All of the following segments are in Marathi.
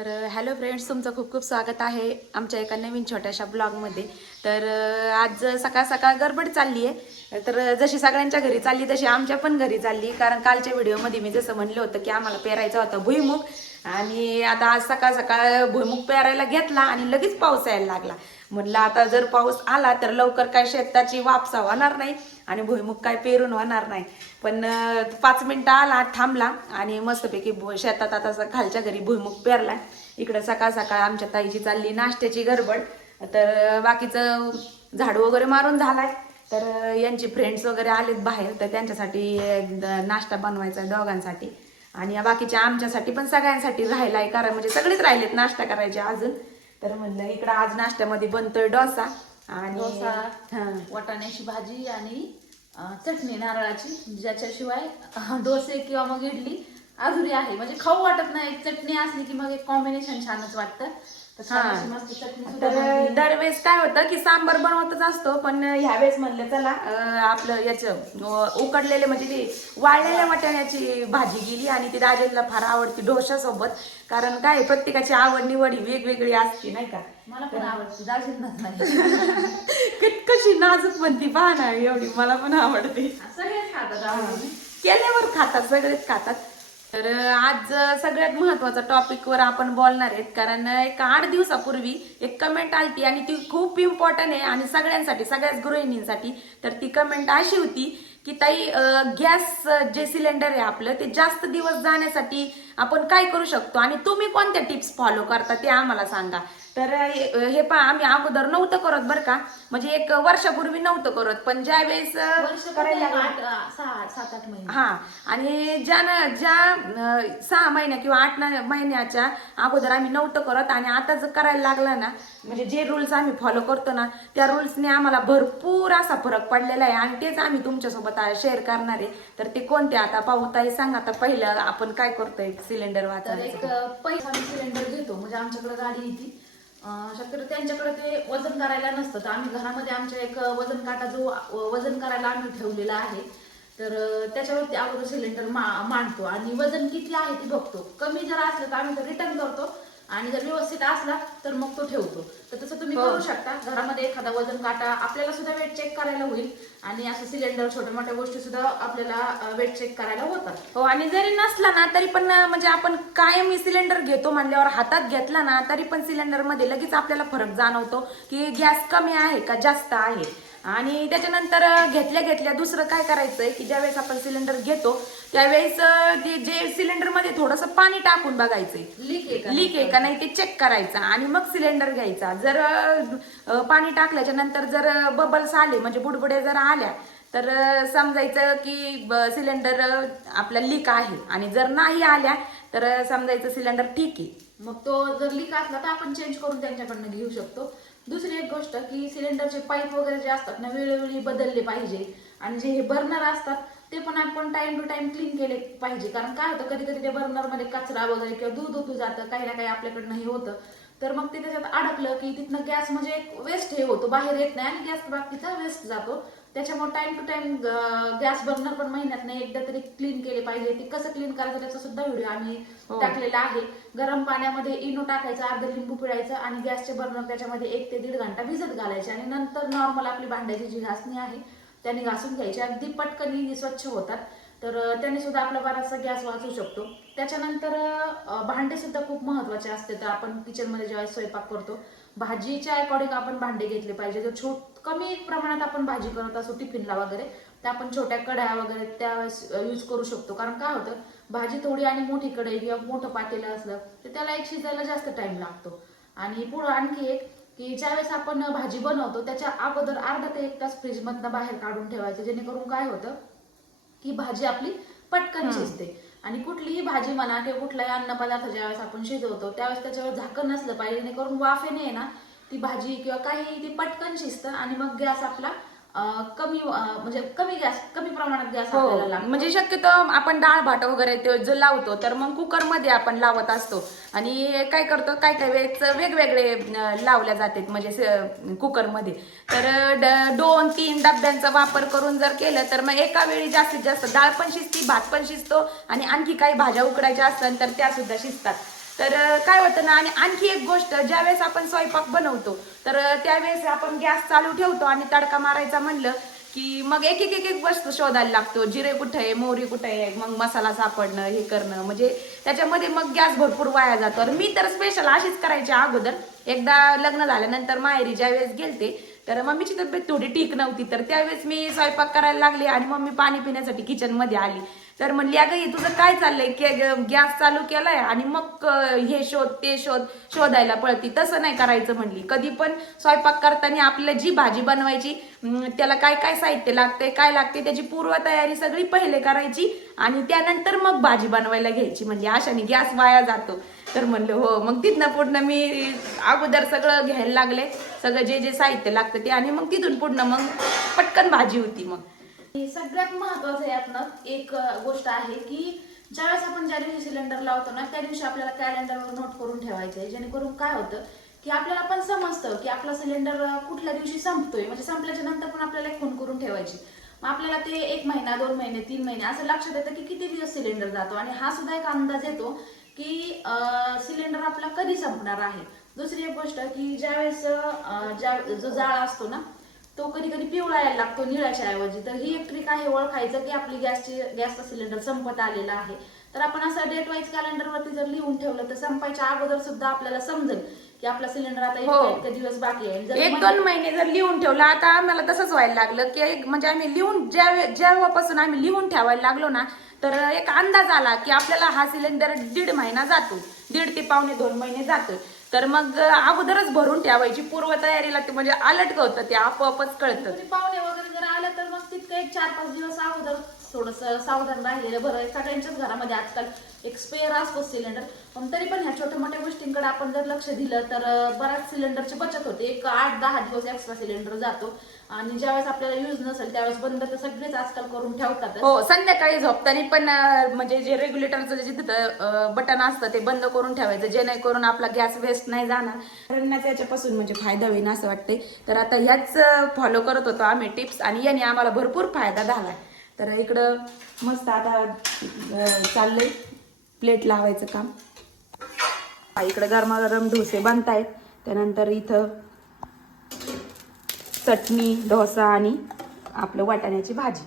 तर हॅलो फ्रेंड्स तुमचं खूप खूप स्वागत आहे आमच्या एका नवीन छोट्याशा ब्लॉगमध्ये तर आज सकाळ सकाळ गडबड चालली आहे. तर जशी सगळ्यांच्या घरी चालली तशी आमच्या पण घरी चालली. कारण कालच्या व्हिडिओमध्ये मी जसं म्हणलं होतं की आम्हाला पेरायचा होता भुईमुग. आणि आता आज सकाळ सकाळ भुईमुग पेरायला घेतला आणि लगेच पाऊस यायला लागला. म्हटलं आता जर पाऊस आला तर लवकर काय शेताची वापसा होणार नाही आणि भुईमुग काय पेरून होणार नाही. पण पाच मिनिटं आला थांबला आणि मस्तपैकी शेतात आता असं खालच्या घरी भुईमुग पेरला इकडं सकाळ सकाळ आमच्या ताईची चालली नाश्त्याची गडबड. तर बाकीचं झाडू वगैरे मारून झालाय. तर यांची फ्रेंड्स वगैरे आलेत बाहेर तर त्यांच्यासाठी नाश्ता बनवायचा आहे दोघांसाठी. आणि बाकीच्या आमच्यासाठी पण सगळ्यांसाठी राहिलाय कारण म्हणजे सगळेच राहिलेत नाश्ता करायचे अजून. तर म्हणलं इकडं आज नाश्त्यामध्ये बनतोय डोसा आणि डोसा वाटाण्याची भाजी आणि अं, चटणी नारळाची. ज्याच्याशिवाय अं, डोसे किंवा मग इडली अधुरी आहे. म्हणजे खाऊ वाटत नाही. चटणी असली की मग एक कॉम्बिनेशन छानच वाटतं. तर हा. दरवेळेस काय होतं की सांबर बनवतच असतो पण ह्यावेळेस म्हणलं चला आपलं याचं उकडलेले म्हणजे ती वाळलेल्या वाटाण्याची भाजी गेली आणि ती राजेंना फार आवडती डोशासोबत. कारण काय प्रत्येकाची आवड निवड ही वेगवेगळी असते नाही का? मला पण आवडते क- कशी नाजूक म्हणती पहा ना एवढी मला पण आवडते. केल्यावर खातात सगळेच खातात. तर आज सगळ्यात महत्त्वाचा टॉपिकवर आपण बोलणार आहेत. कारण एक आठ दिवसापूर्वी एक कमेंट आलती आणि ती खूप इम्पॉर्टंट आहे आणि सगळ्यांसाठी सगळ्याच गृहिणींसाठी. तर ती कमेंट अशी होती की ताई गॅस जे सिलेंडर आहे आपलं ते जास्त दिवस जाण्यासाठी आपण काय करू शकतो? आणि तुम्ही कोणत्या टिप्स फॉलो करता ते आम्हाला सांगा. तर हे पहा आम्ही अगोदर नव्हतं करत बरं का. म्हणजे एक वर्षापूर्वी नव्हतं करत पण ज्या वेळेस करायला हा. आणि ज्या न- ज्या सहा महिन्या किंवा आठ महिन्याच्या अगोदर आम्ही नव्हतं करत आणि आता जर करायला लागला ना म्हणजे जे रूल्स आम्ही फॉलो करतो ना त्या रुल्सने आम्हाला भरपूर असा फरक पडलेला आहे आणि तेच आम्ही तुमच्यासोबत शेअर करणार आहे. तर ते कोणते? आता पाहू ताई सांग. आता पहिलं आपण काय करतोय? सिलेंडर तर एक पैसा आम्ही सिलेंडर घेतो. म्हणजे आमच्याकडे गाडी येते शक्यतो त्यांच्याकडे ते वजन करायला नसतं. तर आम्ही घरामध्ये आमच्या एक वजन काटा जो अं, वजन करायला आम्ही ठेवलेला आहे. तर अं, त्याच्यावरती अगोदर सिलेंडर मा मांडतो. आणि वजन किती आहे ते बघतो. कमी जर असलं तर आम्ही ते रिटर्न करतो. आणि जर व्यवस्थित असला तर मग तो ठेवतो. तर तसं तुम्ही हो. करू शकता. घरामध्ये एखादा वजन काटा आपल्याला सुद्धा वेट चेक करायला होईल. आणि असं सिलेंडर छोट्या मोठ्या गोष्टी सुद्धा आपल्याला वेट चेक करायला होतात. हो आणि जरी नसला ना तरी पण म्हणजे आपण कायम सिलेंडर घेतो म्हणल्यावर हातात घेतला ना तरी पण सिलेंडरमध्ये लगेच आपल्याला फरक जाणवतो की गॅस कमी आहे का जास्त आहे. आणि त्याच्यानंतर घेतल्या घेतल्या दुसरं काय करायचंय की ज्यावेळेस आपण सिलेंडर घेतो त्यावेळेस जे सिलेंडरमध्ये थोडंसं पाणी टाकून बघायचंय. लीक आहे का? लीक आहे का नाही ते चेक करायचा आणि मग सिलेंडर घ्यायचा. जर पाणी टाकल्याच्या नंतर जर बबल्स आले म्हणजे बुडबुड्या जर आल्या तर समजायचं की सिलेंडर आपला लीक आहे. आणि जर नाही आल्या तर समजायचं सिलेंडर ठीक आहे. मग तो जर लीक असला तर आपण चेंज करून त्यांच्याकडनं घेऊ शकतो. दुसरी एक गोष्ट की सिलेंडरचे पाईप वगैरे जे असतात ना वेळोवेळी बदलले पाहिजे. आणि जे हे बर्नर असतात ते पण आपण टाइम टू टाइम क्लीन केले पाहिजे. कारण काय होतं कधी कधी त्या बर्नरमध्ये कचरा वगैरे किंवा दूध ओतू जातं काही ना काही आपल्याकडनं हे होतं. तर मग ते त्याच्यात अडकलं की तिथनं गॅस म्हणजे एक वेस्ट हे होतो. बाहेर येत नाही आणि गॅस बाकीचा वेस्ट जातो. त्याच्यामुळे time to time gas burner पण महिन्यात एकदा तरी क्लीन केले पाहिजे. ते कसं क्लीन करायचं त्याचा सुद्धा व्हिडिओ आम्ही हो. टाकलेला आहे. गरम पाण्यामध्ये इनो टाकायचं अर्ध लिंबू पिळायचं आणि गॅसचे बर्नर त्याच्यामध्ये एक ते दीड घंटा भिजत घालायचे आणि नंतर नॉर्मल आपली भांड्याची जी घासणी आहे त्याने घासून घ्यायची. अगदी पटकन ही स्वच्छ होतात. तर त्याने सुद्धा आपला बराचसा गॅस वाचू शकतो. त्याच्यानंतर भांडे सुद्धा खूप महत्त्वाचे असते. तर आपण किचनमध्ये जेव्हा स्वयंपाक करतो भाजीच्या अकॉर्डिंग आपण भांडे घेतले पाहिजे. जर छोट कमी प्रमाणात आपण भाजी करत असो टिफिनला वगैरे तर आपण छोट्या कढया वगैरे त्यावेळेस यूज करू शकतो. कारण काय होतं भाजी थोडी आणि मोठी कढई किंवा मोठं पातेलं असलं तर त्याला एक शिजायला जास्त टाइम लागतो. आणि पुढं आणखी एक की ज्यावेळेस आपण भाजी बनवतो त्याच्या अगोदर अर्धा ते एक तास फ्रीजमधनं बाहेर काढून ठेवायचं. जेणेकरून काय होतं की भाजी आपली पटकन शिजते. आणि कुठलीही भाजी म्हणा किंवा कुठलाही अन्न पदार्थ ज्यावेळेस आपण शिजवतो त्यावेळेस त्याच्यावर झाकण नसलं पाहिजे जेणेकरून वाफेने आहे ना ती भाजी किंवा काही ती पटकन शिजतं आणि मग गॅस आपला कमी म्हणजे कमी गॅस कमी प्रमाणात गॅस आपल्याला हो लागतो. म्हणजे शक्यतो आपण डाळ भात वगैरे ते जो लावतो तर मग कुकरमध्ये आपण लावत असतो. आणि काय करतो काय काय वेळेस वेगवेगळे लावल्या जातात म्हणजे कुकरमध्ये. तर दोन तीन डब्यांचा वापर करून जर केलं तर मग एका वेळी जास्तीत जास्त डाळ पण शिजती भात पण शिजतो आणि आणखी काही भाज्या उकडायच्या असतात तर त्या सुद्धा शिजतात. तर काय होतं ना आणि आणखी एक गोष्ट ज्यावेळेस आपण स्वयंपाक बनवतो तर त्यावेळेस आपण गॅस चालू ठेवतो आणि तडका मारायचा म्हणलं की मग एक एक एक एक वस्तू शोधायला लागतो. जिरे कुठे आहे मोहरी कुठे आहे मग मसाला सापडणं हे करणं म्हणजे त्याच्यामध्ये मग गॅस भरपूर वाया जातो. आणि मी तर स्पेशल अशीच करायची अगोदर. एकदा लग्न झाल्यानंतर माहेरी ज्यावेळेस गेलते तर मम्मीची तब्येत थोडी ठीक नव्हती. तर त्यावेळेस मी स्वयंपाक करायला लागली आणि मम्मी पाणी पिण्यासाठी किचनमध्ये आली. तर म्हणली अगं हे तुझं काय चाललंय? की गॅस चालू केलाय आणि मग हे शोध ते शोध शोधायला पळती. तसं नाही करायचं म्हणली. कधी पण स्वयंपाक करताना आपल्याला जी भाजी बनवायची त्याला काय काय साहित्य लागते काय लागते त्याची पूर्वतयारी सगळी पहिले करायची आणि त्यानंतर मग भाजी बनवायला घ्यायची म्हणजे अशाने गॅस वाया जातो. तर म्हणलं हो. मग तिथनं पूर्ण मी अगोदर सगळं घ्यायला लागले. सगळं जे जे साहित्य लागतं ते आणि मग तिथून पूर्ण मग पटकन भाजी होती मग. सगळ्यात महत्वाचं यातनं एक गोष्ट आहे की ज्यावेळेस आपण ज्या दिवशी सिलेंडर लावतो ना त्या दिवशी आपल्याला कॅलेंडरवर नोट करून ठेवायचं आहे. जेणेकरून काय होतं की आपल्याला पण समजतं की आपला सिलेंडर कुठल्या दिवशी संपतोय. म्हणजे संपल्याच्या नंतर पण आपल्याला एक फोन करून ठेवायची. मग आपल्याला ते एक महिना दोन महिने तीन महिने असं लक्षात येतं की किती दिवस सिलेंडर जातो. आणि हा सुद्धा एक अंदाज येतो की सिलेंडर आपला कधी संपणार आहे? दुसरी एक गोष्ट की ज्यावेळेस ज्या जो जाळा असतो ना तो कधी कधी पिवळा यायला लागतो निळ्याच्या ऐवजी तर ही एक ट्रिक आहे ओळखायचं की आपली गॅसची गॅसचा सिलेंडर संपत आलेला आहे. तर आपण असं डेट वाईज कॅलेंडरवरती जर लिहून ठेवलं तर संपायच्या अगोदर सुद्धा आपल्याला समजेल की आपला सिलेंडर आता हो. इतके दिवस बाकी आहे. एक दोन महिने जर लिहून ठेवलं आता आम्हाला तसंच व्हायला लागलं की एक म्हणजे आम्ही लिहून ज्या जेव्हापासून आम्ही लिहून ठेवायला लागलो ना तर एक अंदाज आला की आपल्याला हा सिलेंडर दीड महिना जातो दीड ते पावणे दोन महिने जातो तर मग अगोदरच भरून ठेवायची. पूर्वतयारीला ते म्हणजे अलटकवतं होतं ते आपोआपच कळतं. पाहुणे वगैरे जर आलं तर मग तितकं एक चार पाच दिवस अगोदर थोडस सावधान राहिलेलं बरं सगळ्यांच्याच घरामध्ये आजकाल एक स्पेअर असतो सिलेंडर पण तरी पण ह्या छोट्या मोठ्या गोष्टींकडे आपण जर लक्ष दिलं तर बऱ्याच सिलेंडरची बचत होते. एक आठ दहा दिवस एक्स्ट्रा सिलेंडर जातो. आणि ज्यावेळेस आपल्याला यूज नसेल त्यावेळेस बंद तर सगळेच आजकाल करून ठेवतात हो संध्याकाळी झोपताना पण म्हणजे जे रेग्युलेटरचं जे तिथं बटन असतं ते बंद करून ठेवायचं. जेणेकरून आपला गॅस वेस्ट नाही जाणार. याच्यापासून म्हणजे फायदा होईल असं वाटते तर आता ह्याच फॉलो करत होतो आम्ही टिप्स आणि याने आम्हाला भरपूर फायदा झाला तर इकडं मस्त आता चाललंय प्लेट लावायचं काम. इकडं गरमागरम डोसे बनतायत. त्यानंतर इथं चटणी डोसा आणि आपलं वाटाण्याची भाजी.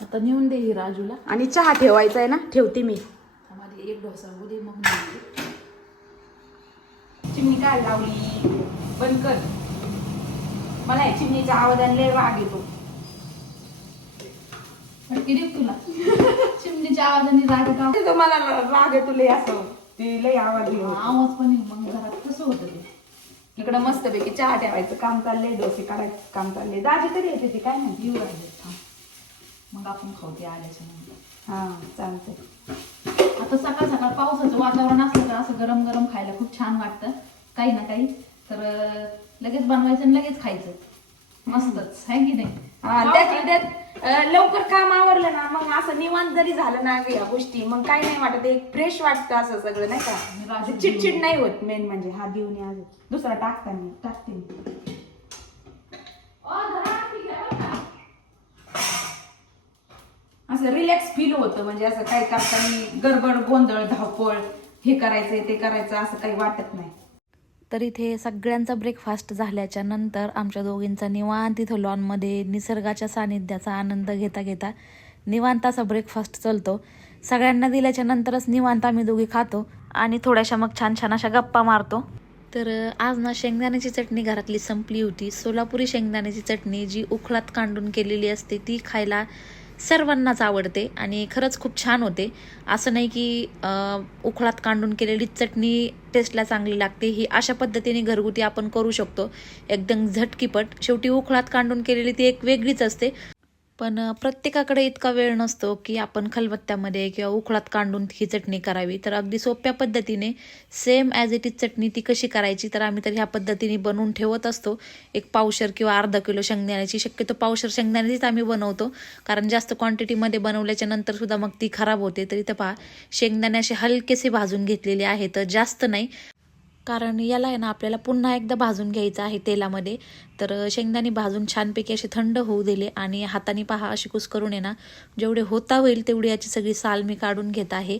आता नेऊन दे ही राजूला. आणि चहा ठेवायचा आहे ना? ठेवते मी. आम्हाला एक डोसा होऊ दे मग. चिमणी काय लावली. बंद कर. मला या चिमणीचा आवाजाने लय राग येतो. फटके देऊ तुला. चिमणीच्या आवाजाने राग का तो मला राग येतो लय असं. ते लय आवाज येतो. आवाज पण येईल मग घरात कसं होतं ते? इकडं मस्तपैकी चहा ठेवायचं. काम चाललंय डोसे काढायचं काम चाललंय. दाजी कधी येते ती काय माहिती? येऊ राहिले. थांब. मग आपण खाऊ ते आल्याच्यानंतर. हा चालतंय. आता सकाळ सकाळ पावसाचं वातावरण असलं तर असं गरम गरम खायला खूप छान वाटतं. काही ना काही. तर अं, लगेच बनवायचं आणि लगेच खायचं. मस्तच. आहे की नाही? हा त्यात अं, लवकर काम आवरलं ना मग असं निवांत जरी झालं ना या गोष्टी मग काय नाही वाटत एक फ्रेश वाटतं असं सगळं नाही का राजू चिडचिड नाही होत मेन म्हणजे हा देऊन या दुसरा टाकताना टाकते मी. ओ, धरा, ठीक आहे, बरं का? असं रिलॅक्स फील होतं म्हणजे असं काय करताना गडबड गोंधळ धावपळ हे करायचंय ते करायचं असं काही वाटत नाही तर इथे सगळ्यांचा ब्रेकफास्ट झाल्याच्यानंतर आमच्या दोघींचा निवांत इथं लॉनमध्ये निसर्गाच्या सानिध्याचा आनंद घेता घेता निवांत असा ब्रेकफास्ट चालतो. सगळ्यांना दिल्याच्या नंतरच निवांत आम्ही दोघी खातो आणि थोड्याशा मग छान छान अशा गप्पा मारतो. तर आज ना शेंगदाण्याची चटणी घरातली संपली होती. सोलापुरी शेंगदाण्याची चटणी जी उखळात कांडून केलेली असते ती खायला सर्वांनाच आवडते आणि खरंच खूप छान होते. असं नाही की उखळात कांडून केलेली चटणी टेस्टला चांगली लागते. ही अशा पद्धतीने घरगुती आपण करू शकतो. एकदम झटकीपट. शेवटी उखळात कांडून केलेली ती एक वेगळीच असते. पण प्रत्येकाकडे इतका वेळ नसतो की आपण खलबत्त्यामध्ये किंवा उखळात कांडून ही चटणी करावी. तर अगदी सोप्या पद्धतीने सेम ॲज इट इज चटणी ती कशी करायची तर आम्ही तर ह्या पद्धतीने बनवून ठेवत असतो. एक पावशर किंवा अर्धा किलो शेंगदाण्याची शक्यतो पावशर शेंगदाण्याचीच आम्ही बनवतो. कारण जास्त क्वांटिटीमध्ये बनवल्याच्या नंतर सुद्धा मग ती खराब होते. तर इथं पहा शेंगदाणे असे हलकेसे भाजून घेतलेले आहेत. जास्त नाही कारण याला आहे ना आपल्याला पुन्हा एकदा भाजून घ्यायचं आहे तेलामध्ये. तर शेंगदाणे भाजून छानपैकी असे थंड होऊ दिले आणि हाताने पहा अशी कुसकरून आहे ना जेवढे होता होईल तेवढी याची सगळी साल मी काढून घेत आहे.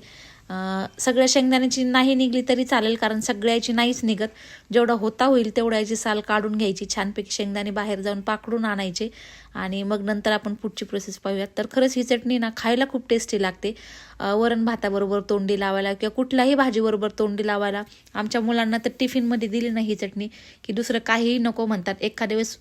सगळ्या शेंगदाण्याची नाही निघली तरी चालेल कारण सगळ्याची नाहीच निघत. जेवढं होता होईल तेवढ्या याची साल काढून घ्यायची छानपैकी शेंगदाणे बाहेर जाऊन पाकडून आणायचे. आणि मग नंतर आपण पुढची प्रोसेस पाहूयात. तर खरंच ही चटणी ना खायला खूप टेस्टी लागते. वरण भाताबरोबर तोंडी लावायला किंवा कुठल्याही भाजीबरोबर तोंडी लावायला आमच्या मुलांना तर टिफिनमध्ये दिली नाही ही चटणी की दुसरं काहीही नको म्हणतात. एखाद्या वेळेस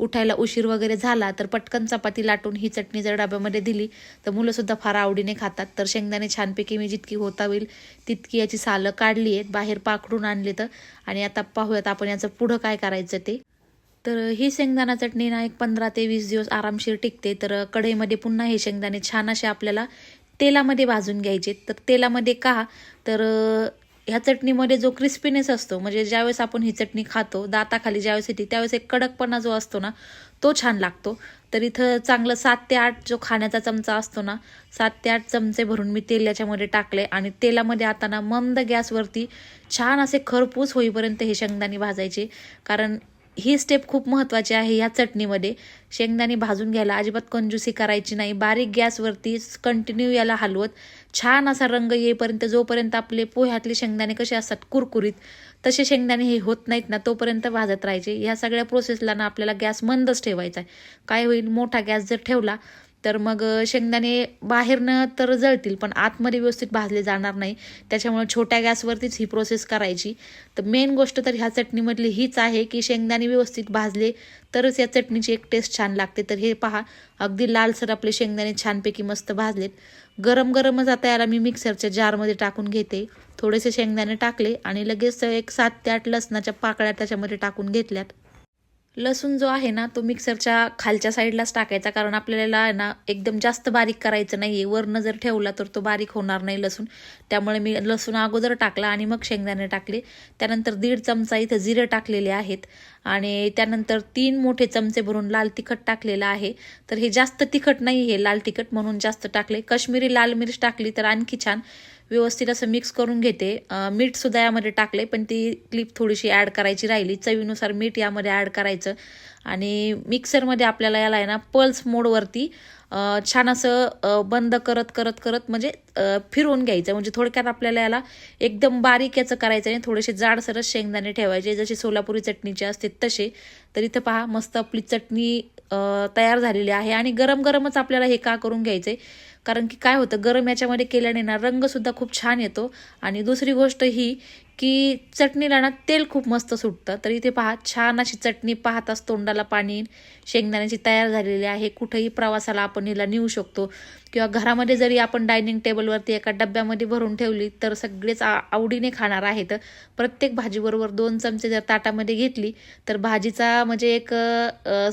उठायला उशीर वगैरे झाला तर पटकन चपाती लाटून ही चटणी जर डब्यामध्ये दिली तर मुलंसुद्धा फार आवडीने खातात. तर शेंगदाणे छानपैकी मी जितकी होता होईल तितकी याची सालं काढली आहेत. बाहेर पाकडून आणली तर. आणि आता पाहूयात आपण याचं पुढं काय करायचं ते. तर ही शेंगदाणा चटणी ना एक पंधरा ते वीस दिवस आरामशीर टिकते. तर कढईमध्ये पुन्हा हे शेंगदाणे छान असे आपल्याला तेलामध्ये भाजून घ्यायचे. तर तेलामध्ये का? तर ह्या चटणीमध्ये जो क्रिस्पीनेस असतो म्हणजे ज्यावेळेस आपण ही चटणी खातो दाताखाली ज्यावेळेस येते त्यावेळेस एक कडकपणा जो असतो ना तो छान लागतो. तर इथं चांगलं सात ते आठ जो खाण्याचा चमचा असतो ना सात ते आठ चमचे भरून मी तेल याच्यामध्ये टाकले आणि तेलामध्ये आता ना मंद गॅसवरती छान असे खरपूस होईपर्यंत हे शेंगदाणे भाजायचे. कारण ही स्टेप खूप महत्त्वाची आहे ह्या चटणीमध्ये. शेंगदाणे भाजून घ्यायला अजिबात कंजूसी करायची नाही. बारीक गॅसवरती कंटिन्यू याला हलवत. छान असा रंग येईपर्यंत जोपर्यंत आपले पोह्यातले शेंगदाणे कसे असतात कुरकुरीत तसे शेंगदाणे हे होत नाहीत ना तोपर्यंत भाजत राहायचे. ह्या सगळ्या प्रोसेसला ना आपल्याला गॅस मंदच ठेवायचा आहे. काय होईल मोठा गॅस जर ठेवला तर मग शेंगदाणे बाहेरनं तर जळतील पण आतमध्ये व्यवस्थित भाजले जाणार नाही. त्याच्यामुळे छोट्या गॅसवरतीच ही प्रोसेस करायची. तर मेन गोष्ट तर ह्या चटणीमधली हीच आहे की शेंगदाणे व्यवस्थित भाजले तरच या चटणीची एक टेस्ट छान लागते. तर हे पहा अगदी लालसर आपले शेंगदाणे छानपैकी मस्त भाजलेत. गरम गरमच आता याला मी मिक्सरच्या जारमध्ये टाकून घेते. थोडेसे शेंगदाणे टाकले आणि लगेच एक सात ते आठ लसणाच्या पाकळ्या त्याच्यामध्ये टाकून घेतल्यात. लसूण जो आहे ना तो मिक्सरच्या खालच्या साईडलाच टाकायचा. कारण आपल्याला आहे ना एकदम जास्त बारीक करायचं नाही आहे वरनं जर ठेवला तर तो बारीक होणार नाही लसूण. त्यामुळे मी लसूण अगोदर टाकला आणि मग शेंगदाणे टाकले. त्यानंतर दीड चमचा इथं जिरे टाकलेले आहेत. आणि त्यानंतर तीन मोठे चमचे भरून लाल तिखट टाकलेलं आहे. तर हे जास्त तिखट नाही हे लाल तिखट म्हणून जास्त टाकले. काश्मीरी लाल मिरच टाकली तर आणखी छान. व्यवस्थित असं मिक्स करून घेते. मीठसुद्धा यामध्ये टाकले पण ती क्लिप थोडीशी ॲड करायची राहिली. चवीनुसार मीठ यामध्ये ॲड करायचं. आणि मिक्सरमध्ये आपल्याला याला आहे ना पल्स मोडवरती छान असं बंद करत करत करत म्हणजे फिरवून घ्यायचं. म्हणजे थोडक्यात आपल्याला याला एकदम बारीक याचं करायचं आणि थोडेसे जाडसरच शेंगदाणे ठेवायचे. जसे सोलापुरी चटणीचे असते तसे तर इथं पहा मस्त आपली चटणी तयार झालेली आहे आणि गरम गरमच आपल्याला हे का करून घ्यायचंय? कारण की काय होतं गरम याच्यामध्ये केल्याने ना रंगसुद्धा खूप छान येतो. आणि दुसरी गोष्ट ही की चटणीला ना तेल खूप मस्त सुटतं. तर इथे पहा छान अशी चटणी पाहताच तोंडाला पाणी शेंगदाण्याची तयार झालेली आहे. कुठेही प्रवासाला आपण हिला नेऊ शकतो. किंवा घरामध्ये जरी आपण डायनिंग टेबलवरती एका डब्यामध्ये भरून ठेवली तर सगळेच आवडीने खाणार आहेत. प्रत्येक भाजीबरोबर दोन चमचे जर ताटामध्ये घेतली तर भाजीचा म्हणजे एक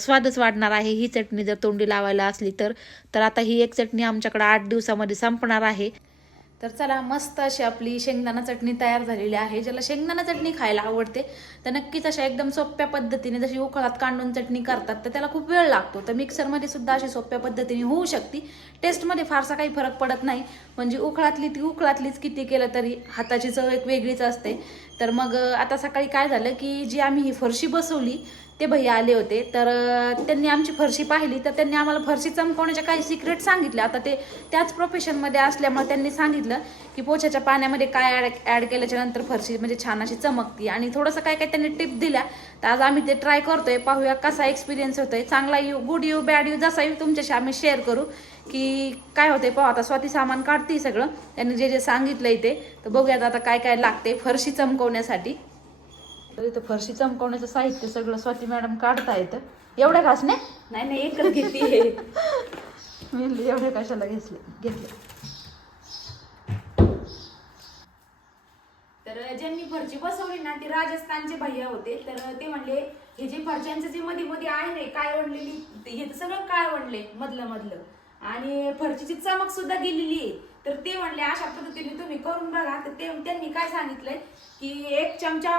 स्वादच वाढणार आहे. ही चटणी जर तोंडी लावायला असली तर. तर आता ही एक चटणी आमच्याकडे आठ दिवसामध्ये संपणार आहे. तर चला मस्त अशी आपली शेंगदाणा चटणी तयार झालेली आहे ज्याला शेंगदाणा चटणी खायला आवडते. तर नक्कीच अशा एकदम सोप्या पद्धतीने जशी उकळात कांडून चटणी करतात तर त्याला खूप वेळ लागतो. तर मिक्सरमध्ये सुद्धा अशी सोप्या पद्धतीने होऊ शकते. टेस्टमध्ये फारसा काही फरक पडत नाही म्हणजे उकळातली ती उकळातलीच किती केलं तरी हाताची चव एक वेगळीच असते. तर मग आता सकाळी काय झालं की जी आम्ही ही फरशी बसवली ते भैया आले होते. तर त्यांनी आमची फरशी पाहिली. तर त्यांनी आम्हाला फरशी चमकवण्याच्या काही सिक्रेट सांगितले आता ते त्याच प्रोफेशनमध्ये असल्यामुळे त्यांनी सांगितलं की पोछ्याच्या पाण्यामध्ये काय ॲड ॲड केल्याच्यानंतर फरशी म्हणजे छान अशी चमकती. आणि थोडंसं काय काय त्यांनी टिप दिल्या. तर आज आम्ही ते ट्राय करतोय. पाहूया कसा एक्सपिरियन्स होतोय. चांगला you good you bad you जसा येऊ तुमच्याशी आम्ही शेअर करू. की काय होतंय पाहू. आता स्वाती सामान काढते सगळं. त्यांनी जे जे सांगितलंय ते. तर बघूयात आता काय काय लागते फरशी चमकवण्यासाठी. तर इथं फरशी चमकवण्याचं साहित्य सगळं स्वाती मॅडम काढता येतं एवढ्या घास नाही? नाही एकच घेते मी म्हणली, एवढे कशाला घेतले? घेतले. तर ज्यांनी फरची बसवली ना ते राजस्थानचे भैया होते. तर ते म्हणले हे जे फरच्यांचं जे मध्ये मध्ये आहे नाही काय वणलेली हे तर सगळं काय वणले मधलं मधलं. आणि फरचीची चमक सुद्धा गेलेली आहे. तर ते म्हणले अशा पद्धतीने तुम्ही करून बघा. तर ते त्यांनी काय सांगितलंय की एक चमचा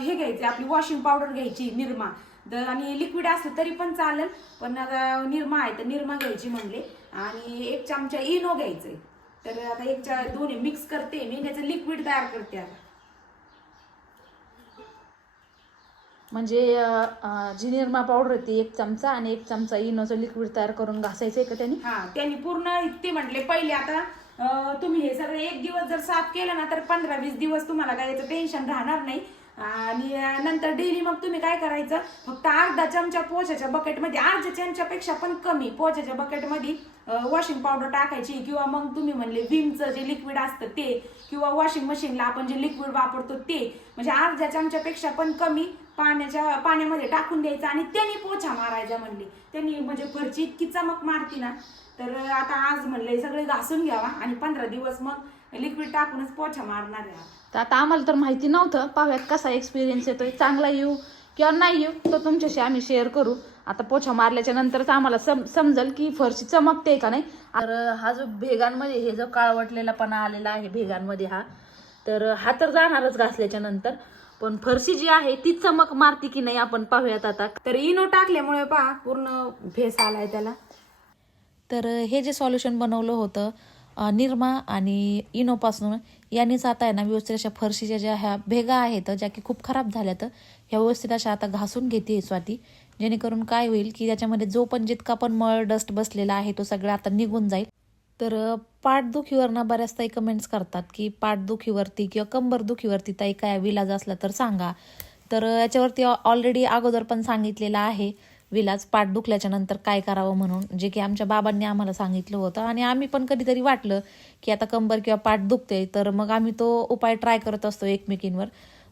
हे घ्यायचे आपली वॉशिंग पावडर घ्यायची निरमा. द- आणि लिक्विड असलं तरी पण चालेल पण आता निरमा आहे तर निरमा घ्यायची म्हणले. आणि एक चमचा इनो घ्यायचंय. तर आता एक चा- दोन्ही मिक्स करते मी त्याचं लिक्विड तयार करते आता. म्हणजे जी निरमा पावडर होती एक चमचा आणि एक चमचा इनोचं लिक्विड तयार करून घासायचं आहे का त्यांनी? हा त्यांनी पूर्ण ते म्हटले. पहिले आता तुम्ही हे सगळं एक दिवस जर साफ केलं ना तर पंधरा वीस दिवस तुम्हाला काय याचं टेन्शन राहणार नाही. आणि नंतर डेली मग तुम्ही काय करायचं? फक्त अर्धा चमचा पोछाच्या बकेटमध्ये अर्धा चमच्यापेक्षा पण कमी पोछाच्या बकेटमध्ये वॉशिंग पावडर टाकायची. किंवा मग तुम्ही म्हणले विमचं जे लिक्विड असतं ते. किंवा वॉशिंग मशीनला आपण जे लिक्विड वापरतो ते. म्हणजे अर्ध्या चमच्यापेक्षा पण कमी पाण्याच्या पाण्यामध्ये टाकून द्यायचं. आणि त्यांनी पोछा मारायचा म्हणले. त्यांनी म्हणजे फरची इतकी चमक मारती ना. तर आता आज म्हणले सगळे घासून घ्यावा आणि पंधरा दिवस मग लिक्विड टाकूनच पोछा मारणार आहे. तर आता आम्हाला तर माहिती नव्हतं. पाहूयात कसा एक्सपिरियन्स येतोय. चांगला येऊ किंवा नाही येऊ तो तुमच्याशी आम्ही शेअर करू. आता पोछा मारल्याच्या नंतरच आम्हाला सम समजेल की फरशी चमकते का नाही. तर हा जो भेगांमध्ये हे जो काळवटलेलापणा आलेला आहे भेगांमध्ये हा तर हा तर जाणारच घासल्याच्या नंतर. पण फरशी जी आहे ती चमक मारती की नाही आपण पाहूयात आता. तर इनो टाकल्यामुळे पहा पूर्ण भेस आलाय त्याला. तर हे जे सॉल्युशन बनवलं होतं निरमा आणि इनोपासून यांनीच आता आहे ना व्यवस्थित अशा फरशीच्या ज्या ह्या भेगा आहेत ज्या की खूप खराब झाल्यात ह्या व्यवस्थित अशा आता घासून घेते स्वाती. जेणेकरून काय होईल की त्याच्यामध्ये जो पण जितका पण मळ डस्ट बसलेला आहे तो सगळा आता निघून जाईल. तर पाठदुखीवर ना बऱ्याच ताई कमेंट्स करतात की पाठदुखीवरती किंवा कंबर दुखीवरती ताई काय विलाज असला तर सांगा. तर याच्यावरती ऑलरेडी अगोदर पण सांगितलेलं आहे. विलाज पाठ दुखल्याच्या नंतर काय करावं म्हणून जे की आमच्या बाबांनी आम्हाला सांगितलं होतं. आणि आम्ही पण कधीतरी वाटलं की आता कंबर किंवा पाठ दुखते तर मग आम्ही तो उपाय ट्राय करत असतो एकमेकींवर.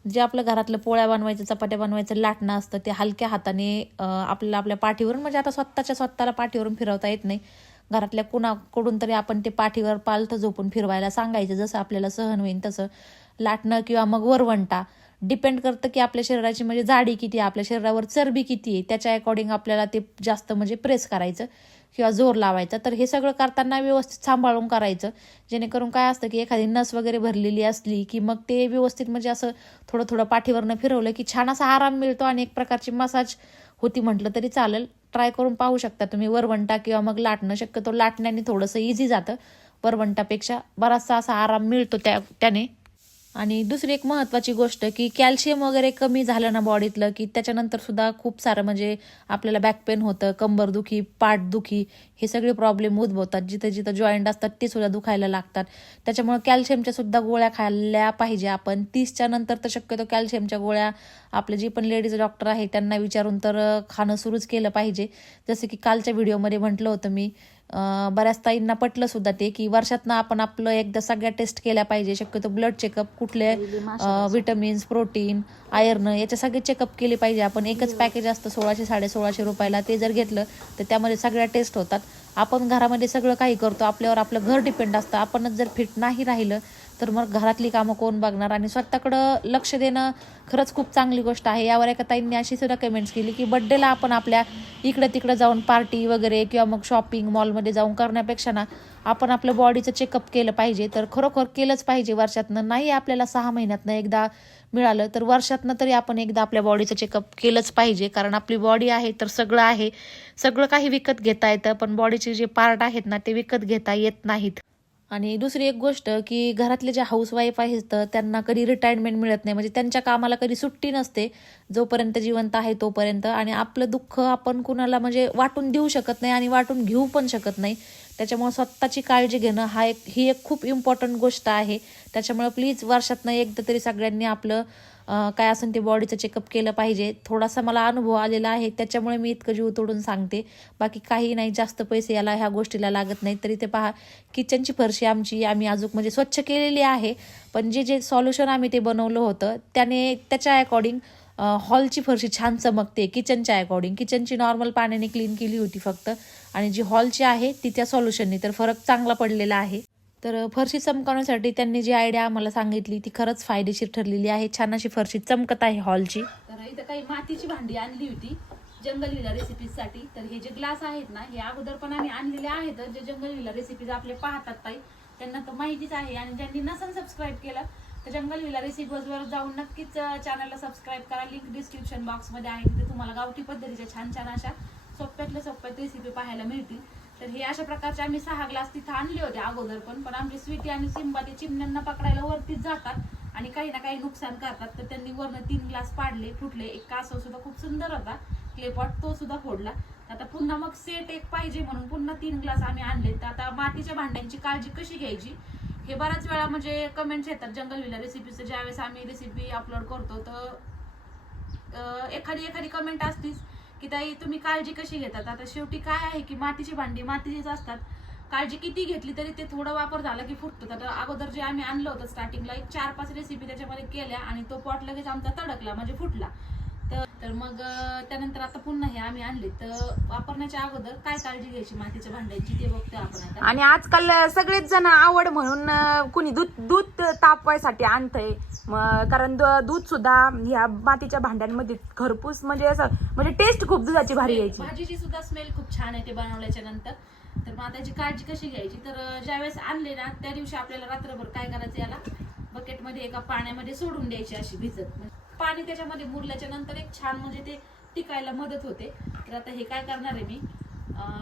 जे आपलं घरातलं पोळ्या बनवायचं चपाट्या बनवायचं लाटणं असतं ते हलक्या हाताने आपल्याला आपल्या पाठीवरून म्हणजे आता स्वतःच्या स्वतःला पाठीवरून फिरवता येत नाही. घरातल्या कुणाकडून तरी आपण ते पाठीवर पालथं झोपून फिरवायला सांगायचं जसं आपल्याला सहन होईल तसं. लाटणं किंवा मग वरवंटा डिपेंड करतं की आपल्या शरीराची म्हणजे जाडी किती आहे आपल्या शरीरावर चरबी किती आहे त्याच्या अकॉर्डिंग आपल्याला ते जास्त म्हणजे प्रेस करायचं किंवा जोर लावायचा. तर हे सगळं करताना व्यवस्थित सांभाळून करायचं. जेणेकरून काय असतं की एखादी नस वगैरे भरलेली असली की मग ते व्यवस्थित म्हणजे असं थोडं थोडं पाठीवरनं फिरवलं की छान असा आराम मिळतो आणि एक प्रकारची मसाज होती म्हटलं तरी चालेल. ट्राय करून पाहू शकता तुम्ही. वरवंटा किंवा मग लाटणं शक्यतो लाटण्याने थोडंसं इझी जातं. वरवंटापेक्षा बराचसा असा आराम मिळतो त्या त्याने. आणि दुसरी एक महत्त्वाची गोष्ट की कॅल्शियम वगैरे कमी झालं ना बॉडीतलं की त्याच्यानंतर सुद्धा खूप सारं म्हणजे आपल्याला बॅक पेन होतं कंबरदुखी पाठदुखी हे सगळे प्रॉब्लेम उद्भवतात. जिथं जिथं जॉईंट असतात ते सुद्धा दुखायला लागतात. त्याच्यामुळे कॅल्शियमच्या सुद्धा गोळ्या खाल्ल्या पाहिजे आपण. तीसच्या नंतर तर शक्यतो कॅल्शियमच्या गोळ्या आपले जी पण लेडीज डॉक्टर आहे त्यांना विचारून तर खाणं सुरूच केलं पाहिजे. जसं की कालच्या व्हिडिओमध्ये म्हटलं होतं मी बऱ्याच ताईंना पटलं सुद्धा ते की वर्षातनं आपण आपलं एकदा सगळ्या टेस्ट केल्या पाहिजे. शक्यतो ब्लड चेकअप कुठले विटमिन्स प्रोटीन आयर्न याचे सगळे चेकअप केले पाहिजे. आपण एकच पॅकेज असतं सोळाशे साडे सोळाशे रुपयाला ते जर घेतलं तर त्यामध्ये सगळ्या टेस्ट होतात. आपण घरामध्ये सगळं काही करतो आपल्यावर आपलं घर डिपेंड असतं. आपणच जर फिट नाही राहिलं तर मग घरातली कामं कोण बघणार? आणि स्वतःकडं लक्ष देणं खरंच खूप चांगली गोष्ट आहे. यावर एका ताईंनी अशी सुद्धा कमेंट्स केली की बड्डेला आपण आपल्या इकडं तिकडं जाऊन पार्टी वगैरे किंवा मग शॉपिंग मॉलमध्ये जाऊन करण्यापेक्षा ना आपण आपलं बॉडीचं चेकअप केलं पाहिजे. तर खरोखर केलंच पाहिजे वर्षातनं. नाही आपल्याला सहा महिन्यातनं एकदा मिळालं तर वर्षातनं तरी आपण एकदा आपल्या बॉडीचं चेकअप केलंच पाहिजे. कारण आपली बॉडी आहे तर सगळं आहे. सगळं काही विकत घेता येतं पण बॉडीचे जे पार्ट आहेत ना ते विकत घेता येत नाहीत. आणि दुसरी एक गोष्ट की घरातले जे हाऊसवाईफ आहेत तर त्यांना कधी रिटायरमेंट मिळत नाही. म्हणजे त्यांच्या कामाला कधी सुट्टी नसते जोपर्यंत जिवंत आहे तोपर्यंत. आणि आपलं दुःख आपण कुणाला म्हणजे वाटून देऊ शकत नाही आणि वाटून घेऊ पण शकत नाही. त्याच्यामुळे स्वतःची काळजी घेणं हा एक ही एक खूप इम्पॉर्टंट गोष्ट आहे. त्याच्यामुळे प्लीज वर्षातनं एकदा तरी सगळ्यांनी आपलं काय असेल ते बॉडीचं चेकअप केलं पाहिजे. थोडासा मला अनुभव आलेला आहे. त्याच्यामुळे मी इतकं जीव तोडून सांगते. बाकी काही नाही जास्त पैसे याला ह्या गोष्टीला लागत नाही तरी ते पहा किचनची फरशी आमची आम्ही अजून म्हणजे स्वच्छ केलेली आहे. पण जे जे सॉल्युशन आम्ही ते बनवलं होतं त्याने त्याच्या अकॉर्डिंग हॉलची फरशी छान चमकते किचनच्या अकॉर्डिंग किचनची नॉर्मल पाण्याने क्लीन केली होती फक्त. आणि जी हॉलची आहे ती त्या सॉल्युशनने तर फरक चांगला पडलेला आहे. तर फरशी चमकवण्यासाठी त्यांनी जी आयडिया आम्हाला सांगितली ती खरंच फायदेशीर ठरलेली आहे. छान अशी फरशी चमकत आहे हॉलची तर इथं काही मातीची भांडी आणली होती जंगलीला रेसिपीजसाठी तर हे जे ग्लास आहेत ना हे अगोदर पण आम्ही आणलेले आहेत. जे जंगलीला रेसिपीज आपले पाहतात ताई त्यांना तर माहितीच आहे. आणि ज्यांनी नसन सबस्क्राईब केलं तर जंगलविला रेसिपीजवर जाऊन नक्कीच चॅनलला सबस्क्राईब करा. लिंक डिस्क्रिप्शन बॉक्समध्ये आहे. तिथे तुम्हाला गावठी पद्धतीच्या छान छान अशा सोप्यातल्या सोप्यात रेसिपी पाहायला मिळतील. तर हे अशा प्रकारचे आम्ही सहा ग्लास तिथं आणले होते अगोदर पण पण आमची स्वीटी आणि सिंबा ते चिमण्यांना पकडायला वरतीच जातात आणि काही ना काही नुकसान करतात. तर त्यांनी वरनं तीन ग्लास पाडले फुटले. एक कासव सुद्धा खूप सुंदर होता. क्लेपॉट तो सुद्धा फोडला. आता पुन्हा मग सेट एक पाहिजे म्हणून पुन्हा तीन ग्लास आम्ही आणले. तर आता मातीच्या भांड्यांची काळजी कशी घ्यायची? हे बऱ्याच वेळा म्हणजे कमेंट्स येतात. जंगल विला रेसिपीचं ज्यावेळेस आम्ही रेसिपी अपलोड करतो तर एखादी एखादी कमेंट असतीच. की ताई तुम्ही काळजी कशी घेतात? आता शेवटी काय आहे की मातीची भांडी मातीचीच असतात. काळजी किती घेतली तरी ते थोडं वापर झाला की फुटतं. आता अगोदर जे आम्ही आणलं होतं स्टार्टिंगला एक चार पाच रेसिपी त्याच्यामध्ये केल्या आणि तो पॉट लगेच आमचा तडकला म्हणजे फुटला. तर मग त्यानंतर आता पुन्हा हे आम्ही आणले. तर वापरण्याच्या अगोदर काय काळजी घ्यायची मातीच्या भांड्यांची ते बघतोय आपण आता. आणि आजकाल सगळेच जण आवड म्हणून कुणी दूध दूध तापवायसाठी आणतंय. कारण दूध सुद्धा ह्या मातीच्या भांड्यांमध्ये घरपूस म्हणजे असं म्हणजे टेस्ट खूप दुधाची भारी यायची. भाजीची सुद्धा स्मेल खूप छान आहे ते बनवल्याच्या नंतर. तर मग त्याची काळजी कशी घ्यायची? तर ज्यावेळेस आणले ना त्या दिवशी आपल्याला रात्रभर काय करायचं याला? बकेटमध्ये एका पाण्यामध्ये सोडून द्यायची अशी भिजत. पाणी त्याच्यामध्ये मुरल्याच्या नंतर एक छान म्हणजे ते टिकायला मदत होते. तर आता हे काय करणार आहे मी?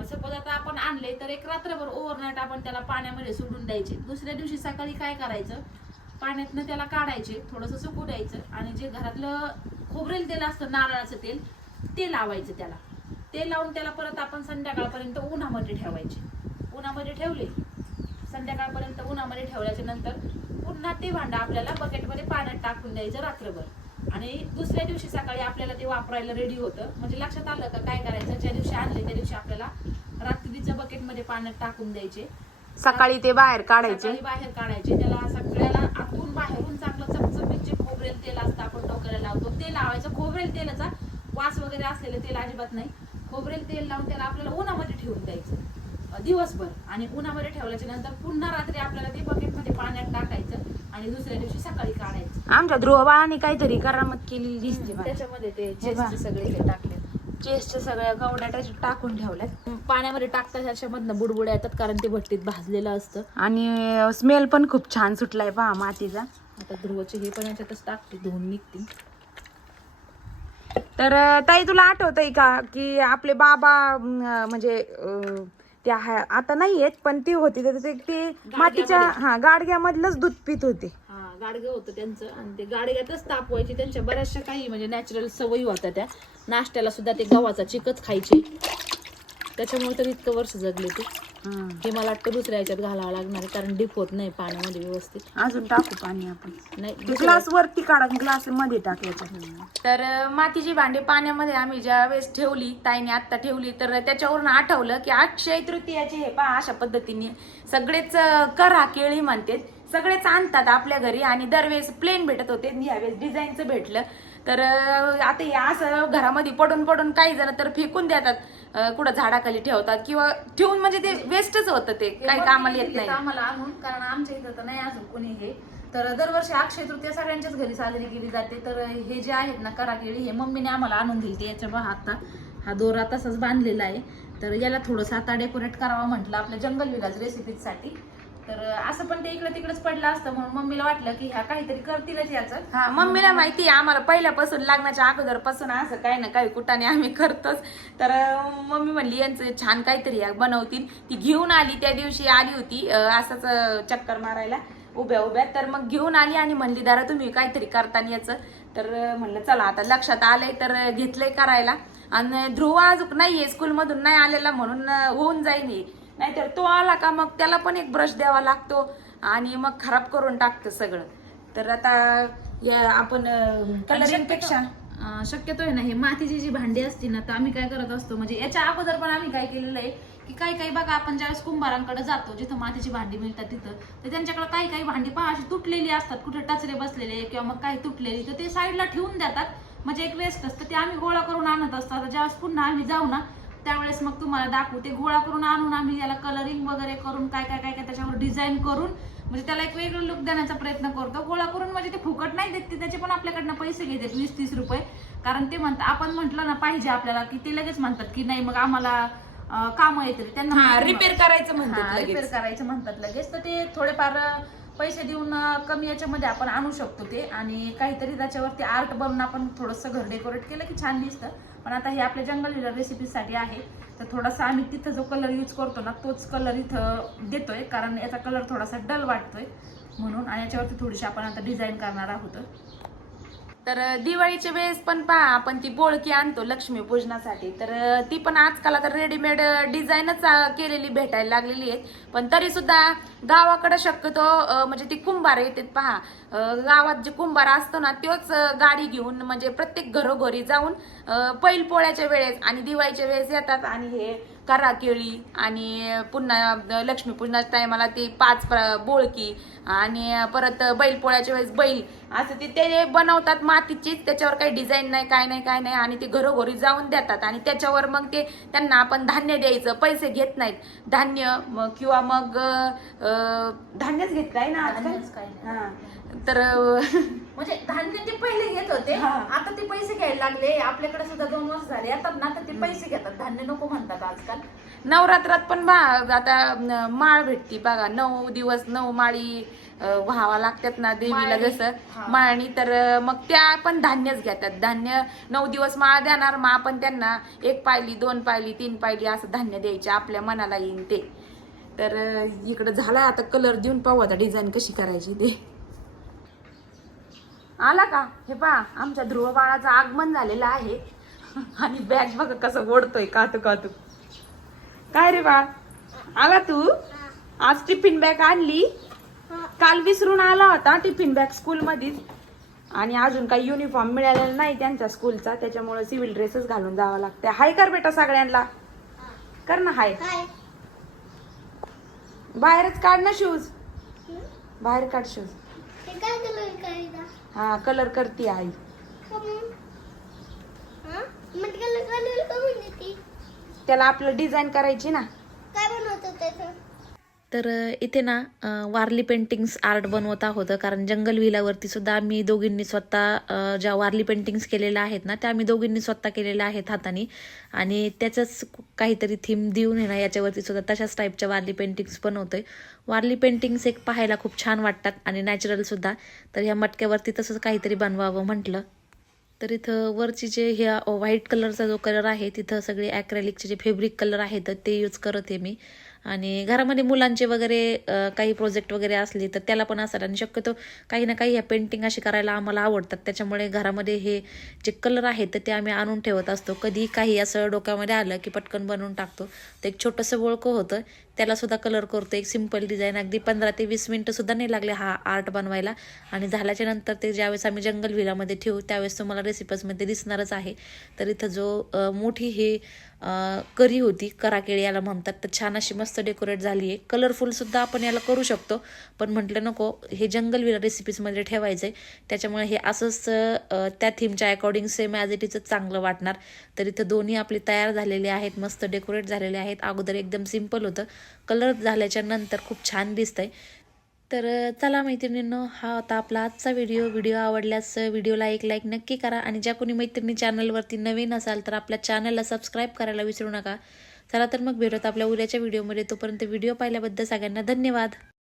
सपोज आता आपण आणले तर एक रात्रभर ओव्हरनाईट आपण त्याला पाण्यामध्ये सोडून द्यायचे. दुसऱ्या दिवशी सकाळी काय करायचं? पाण्यातनं त्याला काढायचे थोडंसं सुकू द्यायचं आणि जे घरातलं खोबरेल तेल असतं नारळाचं तेल ते लावायचं त्याला. ते लावून त्याला परत आपण संध्याकाळपर्यंत उन्हामध्ये ठेवायचे. उन्हामध्ये ठेवले. संध्याकाळपर्यंत उन्हामध्ये ठेवल्याच्या नंतर पुन्हा ते भांडं आपल्याला बकेटमध्ये पाण्यात टाकून द्यायचं रात्रभर. आणि दुसऱ्या दिवशी सकाळी आपल्याला ते वापरायला रेडी होतं. म्हणजे लक्षात आलं का काय करायचं? ज्या दिवशी आणले त्या दिवशी आपल्याला रात्रीचं बकेटमध्ये पाण्यात टाकून द्यायचे. सकाळी ते बाहेर काढायचे. सकाळी बाहेर काढायचे. त्याला सगळ्याला आतून बाहेरून चांगलं चमचमीत जे खोबरेल तेल असतं आपण डोक्याला लावतो. ते लावायचं. खोबरेल तेलाचा वास वगैरे असलेलं तेल अजिबात नाही. खोबरेल तेल लावून त्याला आपल्याला उन्हामध्ये ठेवून द्यायचं. दिवसभर. आणि उन्हामध्ये ठेवल्याच्या नंतर पुन्हा रात्री आपल्याला ते बकेटमध्ये पाण्यात टाकायचं आणि दुसऱ्या दिवशी सकाळी काढायचं. आमच्या ध्रुवबाळाने काहीतरी करामत केलेली दिसते मला. त्याच्यामध्ये ते हे सगळे हे टाकले. चेस्टच्या सगळ्या गवड्या त्याच्यात टाकून ठेवल्यात. पाण्यामध्ये टाकता त्याच्यामधनं बुडबुड्या येतात कारण ते भट्टीत भाजलेलं असतं. आणि स्मेल पण खूप छान सुटलाय पहा मातीचा. आता ध्रुवचे हे पण याच्यातच टाकते धुवून निघतील. तर अं, ताई तुला आठवतंय का की आपले बाबा अं, म्हणजे अं, ते हा- आता नाही आहेत पण ते होते. तर ते- ते मातीच्या हा गाडग्यामधलंच दूध पित होते. हा गाडगं होतं त्यांचं. आणि ते गाडग्यातच तापवायची. त्यांच्या बऱ्याचशा काही म्हणजे नॅचरल सवयी होत्या त्या. नाश्त्याला सुद्धा ते गव्हाचा चिकच खायचे. त्याच्यामुळे तर इतकं वर्ष जगले ते. हा. मला वाटतं दुसऱ्या ह्याच्यात घालावं लागणार आहे कारण डिप होत नाही पाण्यामध्ये व्यवस्थित. अजून टाकू पाणी आपण. नाही ग्लास वरती काढा ग्लासमध्ये टाकायचं तर अं, मातीची भांडी पाण्यामध्ये आम्ही ज्या वेळेस ठेवली ताईने आत्ता ठेवली तर त्याच्यावरून आठवलं की अक्षय तृतीयाचे हे पहा अशा पद्धतीने सगळेच अं, करा केळी म्हणते सगळेच आणतात आपल्या घरी आणि दरवेळेस प्लेन भेटत होते. आणि यावेळेस डिझाईनचं भेटलं. तर आता हे असं घरामध्ये पडून पडून काही जण तर फेकून देतात. कुठं झाडाखाली ठेवतात किंवा ठेवून म्हणजे ते वेस्टच होतं ते. काही कामाला येत नाही. आम्हाला आणून कारण आमच्या इथं तर नाही अजून कोणी हे. तर दरवर्षी अक्षय तृतीया सगळ्यांच्याच घरी साजरी केली जाते. तर हे जे आहेत ना कराकेळी हे मम्मीने आम्हाला आणून दिली याच्या बा आता हा दोरा तसाच बांधलेला आहे. तर याला थोडंसं आता डेकोरेट करावा म्हटलं आपल्या जंगल विलाज रेसिपीसाठी तर असं पण ते इकडे तिकडेच पडलं असतं म्हणून मम्मीला वाटलं की ह्या काहीतरी करतीलच याचं. हा मम्मीला माहिती आहे आम्हाला पहिल्यापासून लग्नाच्या अगोदरपासून असं काही ना काही कुटाने आम्ही करतोच. तर अं, मम्मी म्हणली यांचं छान काहीतरी या बनवतील. ती घेऊन आली त्या दिवशी आली होती अं, असंच अं, चक्कर मारायला उभ्या उभ्या. तर मग घेऊन आली आणि म्हणली दारा तुम्ही काहीतरी करताना याचं. तर अं, म्हणलं चला आता लक्षात आलंय तर अं, घेतलंय करायला. आणि ध्रुव अजून नाहीये स्कूलमधून नाही आलेला म्हणून अं, होऊन जाईल हे. नाहीतर तो आला का मग त्याला पण एक ब्रश द्यावा लागतो आणि मग खराब करून टाकतं सगळं. तर आता या आपण कलरिंगपेक्षा अं, शक्यतो आहे ना हे मातीची जी भांडी असती ना तर आम्ही काय करत असतो म्हणजे याच्या अगोदर पण आम्ही काय केलेलं आहे की काही काही बघा आपण ज्यावेळेस कुंभारांकडे जातो जिथं मातीची भांडी मिळतात तिथं तर त्यांच्याकडे काही काही भांडी पहा अशी तुटलेली असतात कुठे टचरे बसलेले किंवा मग काही तुटलेली तर ते साईडला ठेवून देतात. म्हणजे एक वेस्ट असतं ते आम्ही गोळा करून आणत असतो. आता ज्यावेळेस पुन्हा आम्ही जाऊ ना त्यावेळेस मग तुम्हाला दाखवू ते गोळा करून आणून आम्ही याला कलरिंग वगैरे करून काय काय काय काय त्याच्यावर डिझाईन करून म्हणजे त्याला एक वेगळं लुक देण्याचा प्रयत्न करतो. गोळा करून म्हणजे ते फुकट नाही देत ते त्याचे पण आपल्याकडनं पैसे घेतात वीस तीस रुपये. कारण ते म्हणतात आपण म्हटलं ना पाहिजे आपल्याला की ते लगेच म्हणतात की नाही मग आम्हाला काम येतील. त्यांना रिपेअर करायचं म्हणतात रिपेअर करायचं म्हणतात लगेच. तर ते थोडेफार पैसे देऊन कमी याच्यामध्ये आपण आणू शकतो ते. आणि काहीतरी त्याच्यावरती आर्ट बनवून आपण थोडंसं घर डेकोरेट केलं की छान दिसतं. पण आता हे आपल्या जंगल रेसिपीसाठी आहे. तर थोडासा आम्ही तिथं जो कलर यूज करतो ना तोच कलर इथं देतोय. कारण याचा कलर थोडासा डल वाटतोय म्हणून आणि याच्यावरती थोडीशी आपण आता डिझाईन करणार आहोत. तर दिवाळीच्या वेळेस पण पहा आपण ती बोळकी आणतो लक्ष्मी पूजनासाठी तर ती पण आजकाल आता रेडीमेड डिझाईनच केलेली भेटायला लागलेली आहेत. पण तरी सुद्धा गावाकडे शक्यतो म्हणजे ती कुंभार येतात पहा. गावात जे कुंभार असतो ना तोच गाडी घेऊन म्हणजे प्रत्येक घरोघरी जाऊन अं, बैल पोळ्याच्या वेळेस आणि दिवाळीच्या वेळेस येतात आणि हे करा केळी आणि पुन्हा लक्ष्मीपूजनाच्या टायमाला ते पाच बोळकी आणि परत बैलपोळ्याच्या वेळेस बैल. असं ते ते बनवतात मातीचीच त्याच्यावर काही डिझाईन नाही काय नाही काय नाही आणि ते घरोघरी जाऊन देतात आणि त्याच्यावर मग ते त्यांना आपण धान्य द्यायचं पैसे घेत नाहीत. धान्य मग किंवा मग धान्यच घेत नाही ना आजकाल? तर म्हणजे धान्य ते पहिले घेत होते हा. आता ते पैसे घ्यायला लागले. आपल्याकडे सुद्धा दोन वर्ष झाले येतात ना तर ते पैसे घेतात. धान्य नको म्हणतात आजकाल. नवरात्रात पण बा आता न- माळ भेटती बघा. नऊ दिवस नऊ माळी अं, व्हावा लागतात ना देवीला माळी, जसं. माळणी तर अं, मग त्या पण धान्यच घेतात. धान्य नऊ दिवस माळ देणार मग आपण त्यांना एक पायली दोन पायली तीन पायली असं धान्य द्यायचे आपल्या मनाला येईन ते. तर अं, इकडं झालाय आता कलर देऊन पाहू आता डिझाईन कशी करायची ते. आला का? हे पहा आमच्या ध्रुव बाळाचं आगमन झालेलं आहे. आणि बॅग बघा कसं ओढतोय कातू कातू. काय रे बाळ? आला तू? आज टिफिन बॅग आणली? काल विसरून आला होता टिफिन बॅग स्कूल मध्येच आणि अजून काही युनिफॉर्म मिळालेला नाही त्यांच्या स्कूलचा त्याच्यामुळे सिव्हिल ड्रेसच घालून जावं लागते हाय कर बेटा सगळ्यांना. कर ना हाय. बाहेरच काढ ना शूज बाहेर काढ शूज हे काय कलर करायचा हा कलर करते आई. हा? मग कलर त्याला आपलं डिझाईन करायची ना. काय बनवतो त्याचं? तर इथे ना वारली पेंटिंग्स आर्ट बनवत आहोत. कारण जंगल विलावरती सुद्धा आम्ही दोघींनी स्वतः ज्या वारली पेंटिंग्स केलेल्या आहेत ना त्या आम्ही दोघींनी स्वतः केलेल्या आहेत हाताने. आणि त्याचंच काहीतरी थीम देऊन आहे ना याच्यावरती सुद्धा तशाच टाईपच्या वारली पेंटिंग्स बनवतोय. वारली पेंटिंग्स एक पाहायला खूप छान वाटतात आणि नॅचरल सुद्धा. तर ह्या मटक्यावरती तसंच काहीतरी बनवावं म्हटलं. तर इथं वरची जे ह्या व्हाईट कलरचा जो कलर आहे तिथं सगळे ॲक्रेलिकचे जे फेब्रिक कलर आहेत ते यूज करत आहे मी. आणि घरामध्ये मुलांचे वगैरे काही प्रोजेक्ट वगैरे असले तर त्याला पण असतात. आणि शक्यतो काही ना काही ह्या पेंटिंग अशी करायला आम्हाला आवडतात. त्याच्यामुळे घरामध्ये हे जे कलर आहेत तर ते आम्ही आणून ठेवत असतो. कधी काही असं डोक्यामध्ये आलं की पटकन बनवून टाकतो. तर एक छोटंसं वळकं होतं. त्याला सुद्धा कलर करतो एक सिंपल डिझाईन अगदी पंधरा ते वीस मिनटं सुद्धा नाही लागले हा आर्ट बनवायला. आणि झाल्याच्यानंतर ते ज्यावेळेस आम्ही जंगल व्हिलामध्ये ठेवू त्यावेळेस तुम्हाला रेसिपीजमध्ये दिसणारच आहे. तर इथं जो मोठी ही करी होती कराकेळी याला म्हणतात. तर छान अशी मस्त डेकोरेट झाली आहे कलरफुलसुद्धा आपण याला करू शकतो. पण म्हटलं नको हे जंगल विला रेसिपीजमध्ये ठेवायचं आहे त्याच्यामुळे हे असंच त्या थीमच्या अकॉर्डिंग सेम ॲज इट इजच चांगलं वाटणार. तर इथं दोन्ही आपले तयार झालेले आहेत मस्त डेकोरेट झालेले आहेत. अगोदर एकदम सिंपल होतं. कलर झाल्याच्यानंतर खूप छान दिसतंय. तर चला मैत्रिणींनो हा होता आपला आजचा व्हिडिओ व्हिडिओ आवडल्यास व्हिडिओला एक लाईक नक्की करा. आणि ज्या कोणी मैत्रिणी चॅनलवरती नवीन असाल तर आपल्या चॅनलला सबस्क्राईब करायला विसरू नका. चला तर मग भेटत आपल्या उद्याच्या व्हिडिओमध्ये तोपर्यंत व्हिडिओ पाहिल्याबद्दल सगळ्यांना धन्यवाद.